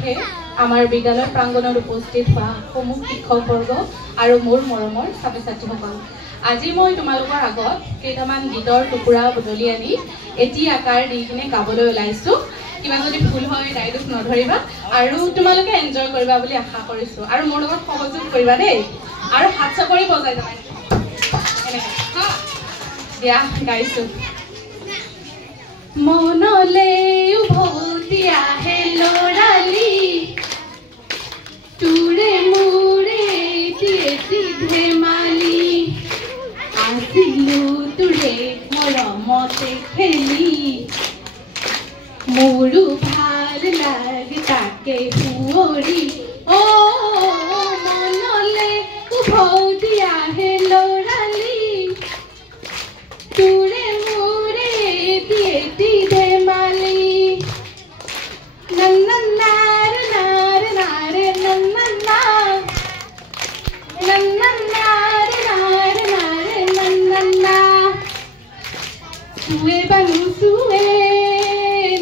উপলক্ষে আমাৰ বিদ্যালয় প্ৰাংগণত উপস্থিত হোৱা সমূহ শিক্ষকবৰ্গ আৰু মোৰ মৰমৰ ছাত্ৰ ছাত্ৰীসকল, আজি মই তোমালোকৰ আগত কেইটামান গীতৰ টুকুৰা বদলি আনি এটি আকাৰ দি কিনে গাবলৈ ওলাইছোঁ। কিবা যদি ভুল হয় দায়দোষ নধৰিবা আৰু তোমালোকে এনজয় কৰিবা বুলি আশা কৰিছোঁ আৰু মোৰ লগত সহযোগ কৰিবা দেই আৰু হাত চাপৰি বজাই যাবা এনেকৈ দিয়া গাইছোঁ। মনলে উভতি আহে লৰালি তোৰে মোৰে এটি ধেমালি আছিলো তোৰে মৰমতে খেলি মোৰো ভাল লাগে তাকে সুঁৱৰি মনলে উভতি আহে লৰালি তোৰে মোৰে এটি ধেমালি নন্নাৰ নাৰ নাৰে নন্না নন্নাৰ নাৰ নাৰে নন্না সুৱে বানু সুৱে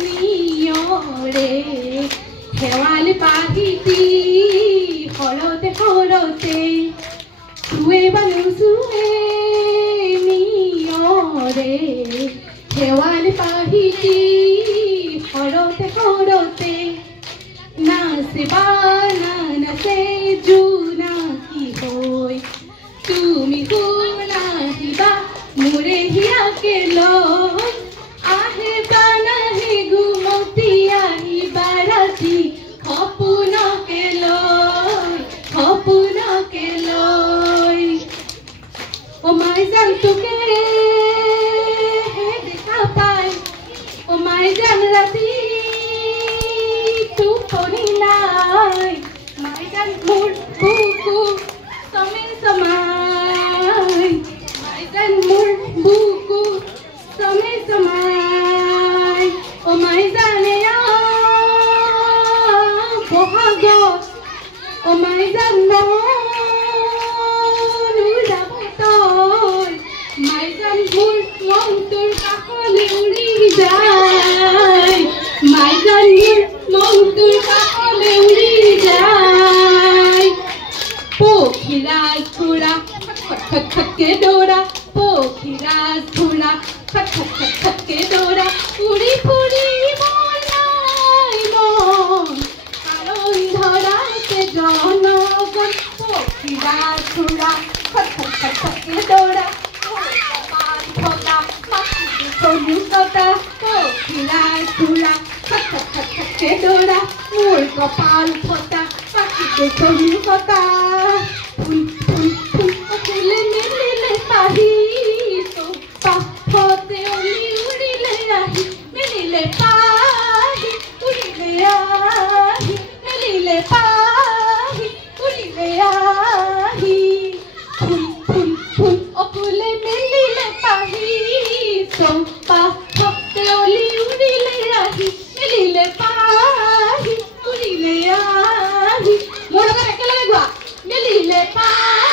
নিয়ৰে শেৱালি পাহিতি সৰতে সৰতে সুৱে বানু সুৱে নিয়ৰে শেৱালি পাহিতি সৰতে সৰতে নাচিবা নাচে জোনাকী হৈ তুমি শুনাহিবা মোৰে হিয়াকে লৈ আহিবা নাহি ঘুমতি আহিবা ৰাতি সপোনকে লৈ মাই জান তোকে দেখা পাই মাই জান ৰাতি টোপনি নাই মাই জান মোৰ বুকু চমে চমাই মাই জান মোৰ বুকু চমে চমাই মাই জানে বহাগত মাই জান মাই জান মোৰ মনটোৰ কাষলৈ উৰি যায় মাই জান মোৰ মনটোৰ কাষলৈ উৰি যায় পক্ষীৰাজ ঘোঁৰা খট খট খটকে দৌৰা পক্ষীৰাজ ঘোঁৰা খট খট খট খটকে দৌৰা উৰি ফুৰি মন কাৰণ ধৰাতে জনগণ পক্ষীৰাজ ঘোঁৰা খট খট খট খটকে দৌৰা পক্ষীৰাজ ঘোঁৰা খট খট খট খটকে দৌৰা মোৰ কপাল ফটা পাখি দেখনি ফটা ফুল ফুল ফুল ফুলে মেলিলে পাহি পাখতে উৰিলে আহি মেলিলে পাহি উৰিলে আহি মেলিলে পাহি উৰিলে আহি ফুল ফুল ফুল ফুলে মেলিলে পাহি পাখতে উৰিলে আহি মেলিলে পাহি উৰিলে আহি মোৰ লগত একেলগে গোৱা মেলিলে পাহি